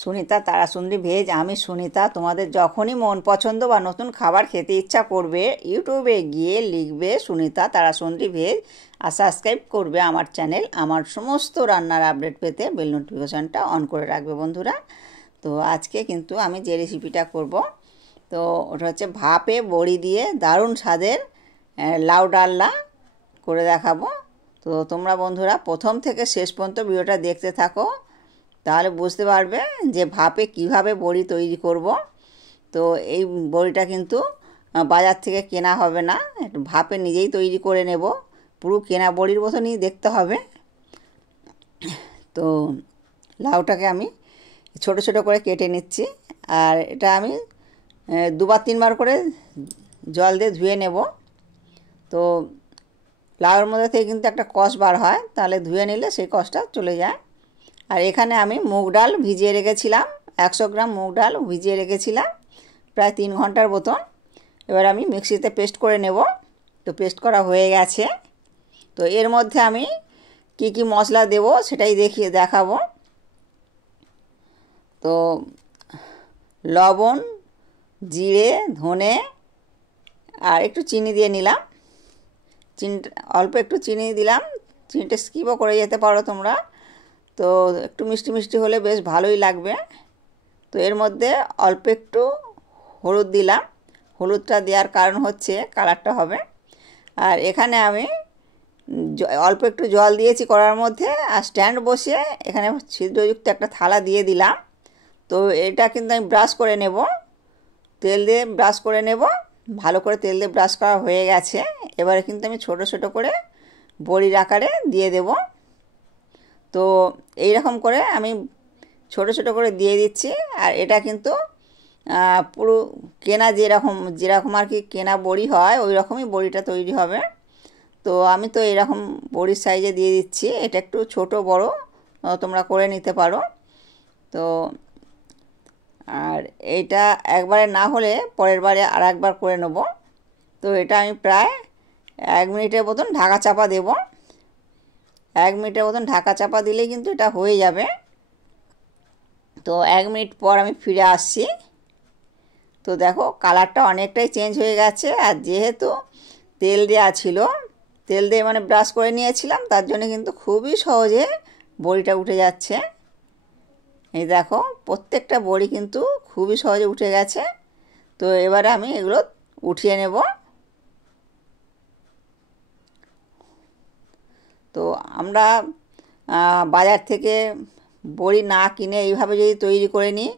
Sunita Tarasundari veg. আমি সুনিতা। তোমাদের যখনই মন পছন্দ বা নতুন খাবার খেতে ইচ্ছা করবে, ইউটিউবে গিয়ে লিখবে সুনিতা তারাসুন্দরী ভেজ আর সাবস্ক্রাইব করবে আমার চ্যানেল। আমার সমস্ত রান্নার আপডেট পেতে বেল নোটিফিকেশানটা অন করে রাখবে বন্ধুরা। তো আজকে কিন্তু আমি যে রেসিপিটা করব, তো ওটা হচ্ছে ভাপে বড়ি দিয়ে দারুণ স্বাদের লাউ ডালনা করে দেখাবো। তো তোমরা বন্ধুরা প্রথম থেকে শেষ পর্যন্ত ভিডিওটা দেখতে থাকো, তাহলে বুঝতে পারবে যে ভাপে কিভাবে বড়ি তৈরি করব। তো এই বড়িটা কিন্তু বাজার থেকে কেনা হবে না, একটু ভাপে নিজেই তৈরি করে নেব। পুরো কেনা বড়ির মতনই দেখতে হবে। তো লাউটাকে আমি ছোট ছোট করে কেটে নিচ্ছি, আর এটা আমি দুবার তিনবার করে জল দিয়ে ধুয়ে নেব। তো লাউয়ের মধ্যে থেকে কিন্তু একটা কষ বার হয়, তাহলে ধুয়ে নিলে সেই কষটা চলে যায়। আর এখানে আমি মুগ ডাল ভিজিয়ে রেখেছিলাম, 100 গ্রাম মুগ ডাল ভিজিয়ে রেখেছিলাম প্রায় 3 ঘন্টার মতন। এবার আমি মিক্সিতে পেস্ট করে নেব। তো পেস্ট করা হয়ে গেছে। তো এর মধ্যে আমি কি কি মশলা দেব সেটাই দেখাবো। তো লবণ, জিরে, ধনে আর একটু চিনি দিয়ে নিলাম। চিনিটা অল্প একটু চিনি দিলাম, চিনিটা স্কিপও করে যেতে পারো তোমরা। তো একটু মিষ্টি মিষ্টি হলে বেশ ভালোই লাগবে। তো এর মধ্যে অল্প একটু হলুদ দিলাম। হলুদটা দেওয়ার কারণ হচ্ছে কালারটা হবে। আর এখানে আমি অল্প একটু জল দিয়েছি কড়ার মধ্যে, আর স্ট্যান্ড বসিয়ে এখানে ছিদ্রযুক্ত একটা থালা দিয়ে দিলাম। তো এটা কিন্তু আমি ব্রাশ করে নেব, তেল দিয়ে ব্রাশ করে নেব। ভালো করে তেল দিয়ে ব্রাশ করা হয়ে গেছে। এবারে কিন্তু আমি ছোট ছোট করে বড়ির আকারে দিয়ে দেব। তো এই রকম করে আমি ছোট ছোট করে দিয়ে দিচ্ছি। আর এটা কিন্তু পুরো কেনা যেরকম আর কি কেনা বড়ি হয় ওই রকমই বড়িটা তৈরি হবে। তো আমি তো এরকম বড়ির সাইজে দিয়ে দিচ্ছি। এটা একটু ছোট বড় তোমরা করে নিতে পারো। তো আর এইটা একবারে না হলে পরের বারে আর একবার করে নেব। তো এটা আমি প্রায় 1 মিনিটের মতন ঢাকা চাপা দেব। 1 মিনিটের মতন ঢাকা চাপা দিলেই কিন্তু এটা হয়ে যাবে। তো 1 মিনিট পর আমি ফিরে আসছি। তো দেখো কালারটা অনেকটাই চেঞ্জ হয়ে গেছে। আর যেহেতু তেল দেওয়া ছিল, তেল দিয়ে মানে ব্রাশ করে নিয়েছিলাম, তার জন্য কিন্তু খুবই সহজে বড়িটা উঠে যাচ্ছে। এই দেখো প্রত্যেকটা বড়ি কিন্তু খুবই সহজে উঠে গেছে। তো এবারে আমি এগুলো উঠিয়ে নেব। তো আমরা বাজার থেকে বড়ি না কিনে এইভাবে যদি তৈরি করে নিই,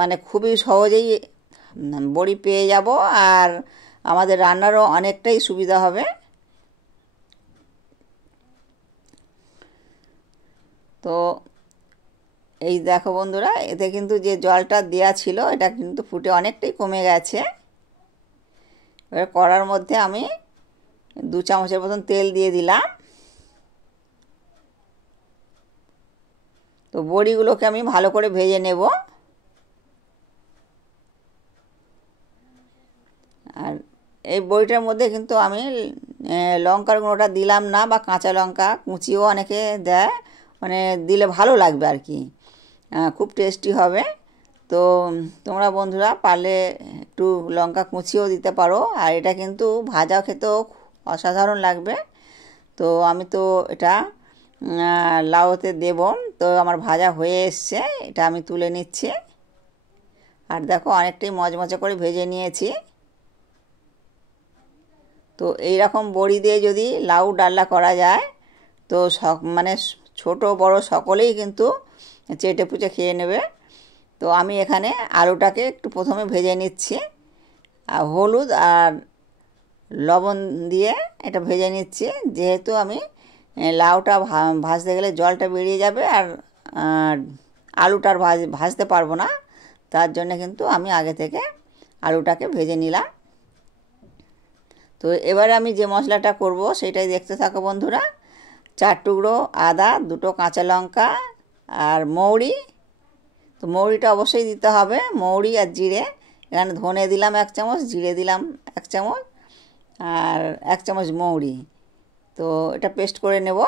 মানে খুবই সহজেই বড়ি পেয়ে যাব, আর আমাদের রান্নারও অনেকটাই সুবিধা হবে। তো এই দেখো বন্ধুরা, এতে কিন্তু যে জলটা দেওয়া ছিল এটা কিন্তু ফুটে অনেকটাই কমে গেছে। এবার কড়ার মধ্যে আমি 2 চামচের মতন তেল দিয়ে দিলাম। তো বড়িগুলোকে আমি ভালো করে ভেজে নেব। আর এই বড়িটার মধ্যে কিন্তু আমি লঙ্কার গুঁড়োটা দিলাম না, বা কাঁচা লঙ্কা কুচিও অনেকে দেয়, মানে দিলে ভালো লাগবে আর কি, খুব টেস্টি হবে। তো তোমরা বন্ধুরা পারলে একটু লঙ্কা কুচিও দিতে পারো। আর এটা কিন্তু ভাজা খেতেও অসাধারণ লাগবে। তো আমি তো এটা লাউতে দেব। তো আমার ভাজা হয়ে এসছে, এটা আমি তুলে নিচ্ছি। আর দেখো অনেকটাই মচমচে করে ভেজে নিয়েছি। তো এই রকম বড়ি দিয়ে যদি লাউ ডালনা করা যায়, তো মানে ছোট বড় সকলেই কিন্তু চেটে পুচে খেয়ে নেবে। তো আমি এখানে আলুটাকে একটু প্রথমে ভেজে নিচ্ছি, আর হলুদ আর লবণ দিয়ে এটা ভেজে নিচ্ছি। যেহেতু আমি লাউটা ভাজতে গেলে জলটা বেরিয়ে যাবে, আর আলুটার ভাজতে পারবো না, তার জন্য কিন্তু আমি আগে থেকে আলুটাকে ভেজে নিলাম। তো এবারে আমি যে মশলাটা করব সেটাই দেখতে থাকো বন্ধুরা। 4 টুকরো আদা, 2টো কাঁচা লঙ্কা আর মৌরি। তো মৌরিটা অবশ্যই দিতে হবে, মৌরি আর জিরে। এখানে ধনে দিলাম 1 চামচ, জিরে দিলাম 1 চামচ, আর 1 চামচ মৌরি। তো এটা পেস্ট করে নেব।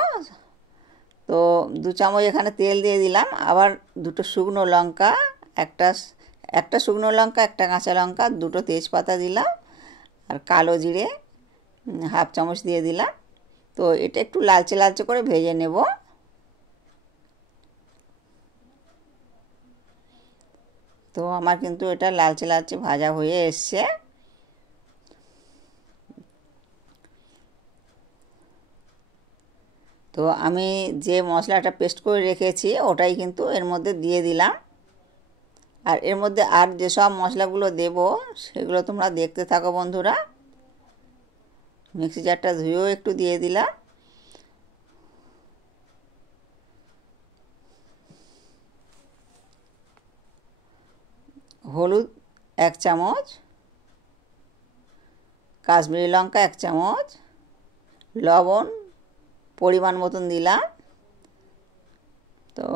তো 2 চামচ এখানে তেল দিয়ে দিলাম, আবার 2টো শুকনো লঙ্কা, একটা শুকনো লঙ্কা, একটা কাঁচা লঙ্কা, 2টো তেজপাতা দিলাম, আর কালো জিরে 1/2 চামচ দিয়ে দিলাম। তো এটা একটু লালচে লালচে করে ভেজে নেব। তো আমার কিন্তু এটা লালচে লালচে ভাজা হয়ে এসছে। তো আমি যে মশলাটা পেস্ট করে রেখেছি ওটাই কিন্তু এর মধ্যে দিয়ে দিলাম। আর এর মধ্যে আর যেসব মশলাগুলো দেব সেগুলো তোমরা দেখতে থাকো বন্ধুরা। মিক্সি জারটা ধুয়েও একটু দিয়ে দিলাম। হলুদ 1 চামচ, কাশ্মীরি লঙ্কা 1 চামচ, লবণ পরিমাণ মতন দিলাম। তো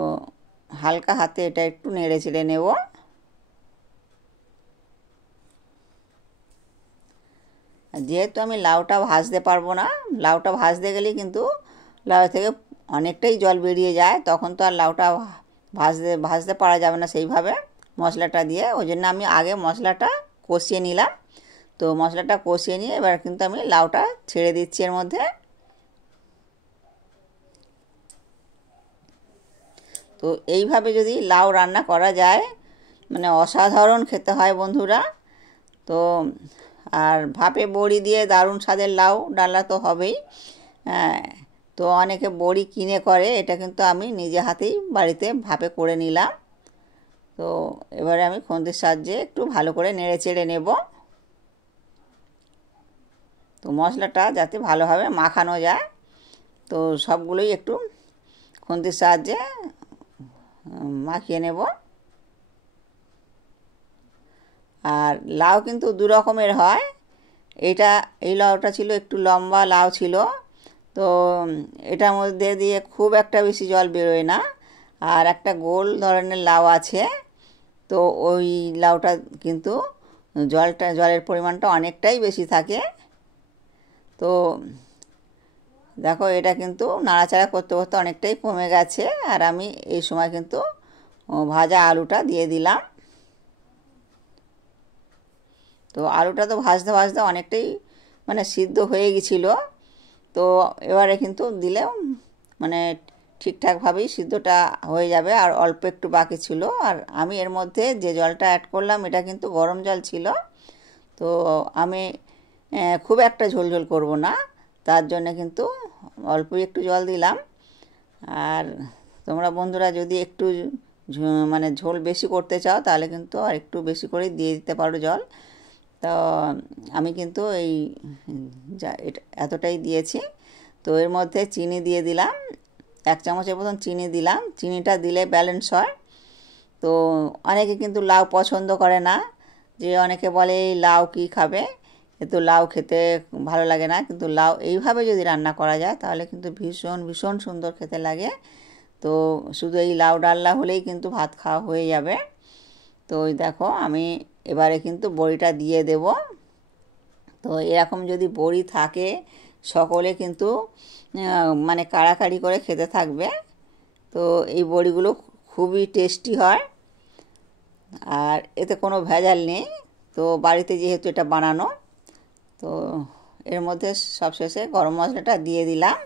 হালকা হাতে এটা একটু নেড়ে চেড়ে নেব। যেহেতু আমি লাউটা ভাজতে পারবো না, লাউটা ভাজতে গেলে কিন্তু লাউ থেকে অনেকটাই জল বেরিয়ে যায়, তখন তো আর লাউটা ভাজতে পারা যাবে না সেইভাবে মশলাটা দিয়ে। ওই জন্য আমি আগে মশলাটা কষিয়ে নিলাম। তো মশলাটা কষিয়ে নিয়ে এবার কিন্তু আমি লাউটা ছেড়ে দিচ্ছি এর মধ্যে। তো এইভাবে যদি লাউ রান্না করা যায় মানে অসাধারণ খেতে হয় বন্ধুরা। তো আর ভাপে বড়ি দিয়ে দারুণ স্বাদের লাউ ডালনা তো হবেই। হ্যাঁ, তো অনেকে বড়ি কিনে করে, এটা কিন্তু আমি নিজে হাতেই বাড়িতে ভাপে করে নিলাম। তো এবারে আমি খুন্তির সাহায্যে একটু ভালো করে নেড়ে চেড়ে নেব। তো মশলাটা যাতে ভালোভাবে মাখানো যায়, তো সবগুলোই একটু খুন্তির সাহায্যে মাখিয়ে নেব। আর লাউ কিন্তু 2 রকমের হয়। এই লাউটা ছিল একটু লম্বা লাউ ছিল, তো এটার মধ্যে দিয়ে খুব একটা বেশি জল বেরোয় না। আর একটা গোল ধরনের লাউ আছে, তো ওই লাউটা কিন্তু জলের পরিমাণটা অনেকটাই বেশি থাকে। তো দেখো এটা কিন্তু নাড়াচাড়া করতে করতে অনেকটাই কমে গেছে। আর আমি এই সময় কিন্তু ভাজা আলুটা দিয়ে দিলাম। তো আলুটা তো ভাজতে ভাজতে অনেকটাই মানে সিদ্ধ হয়ে গেছিলো। তো এবারে কিন্তু দিলে মানে ঠিকঠাকভাবেই সিদ্ধটা হয়ে যাবে, আর অল্প একটু বাকি ছিল। আর আমি এর মধ্যে যে জলটা অ্যাড করলাম এটা কিন্তু গরম জল ছিল। তো আমি খুব একটা ঝোল ঝোল করবো না, তার জন্য কিন্তু অল্পই একটু জল দিলাম। আর তোমরা বন্ধুরা যদি একটু মানে ঝোল বেশি করতে চাও তাহলে কিন্তু আর একটু বেশি করে দিয়ে দিতে পারো জল। তো আমি কিন্তু এটা এতটাই দিয়েছি। তো এর মধ্যে চিনি দিয়ে দিলাম, 1 চামচের মতন চিনি দিলাম। চিনিটা দিলে ব্যালেন্স হয়। তো অনেকে কিন্তু লাউ পছন্দ করে না, যে অনেকে বলে এই লাউ কী খাবে, তো লাউ খেতে ভালো লাগে না। কিন্তু লাউ এইভাবে যদি রান্না করা যায় তাহলে কিন্তু ভীষণ ভীষণ সুন্দর খেতে লাগে। তো শুধু এই লাউ ডালনা হলেই কিন্তু ভাত খাওয়া হয়ে যাবে। তো ওই দেখো আমি এবারে কিন্তু বড়িটা দিয়ে দেব। তো এরকম যদি বড়ি থাকে সকলে কিন্তু মানে কাড়াকাড়ি করে খেতে থাকবে। তো এই বড়িগুলো খুবই টেস্টি হয়, আর এতে কোনো ভেজাল নেই। তো বাড়িতে যেহেতু এটা বানানো, তো এর মধ্যে সবশেষে গরম মশলাটা দিয়ে দিলাম।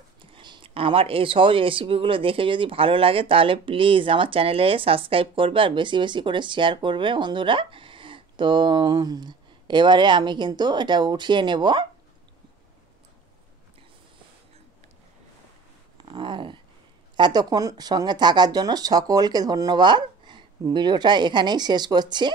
আমার এই সহজ রেসিপিগুলো দেখে যদি ভালো লাগে তাহলে প্লিজ আমার চ্যানেলে সাবস্ক্রাইব করবে আর বেশি বেশি করে শেয়ার করবে বন্ধুরা। তো এবারে আমি কিন্তু এটা উঠিয়ে নেব। আর এতক্ষণ সঙ্গে থাকার জন্য সকলকে ধন্যবাদ। ভিডিওটা এখানেই শেষ করছি।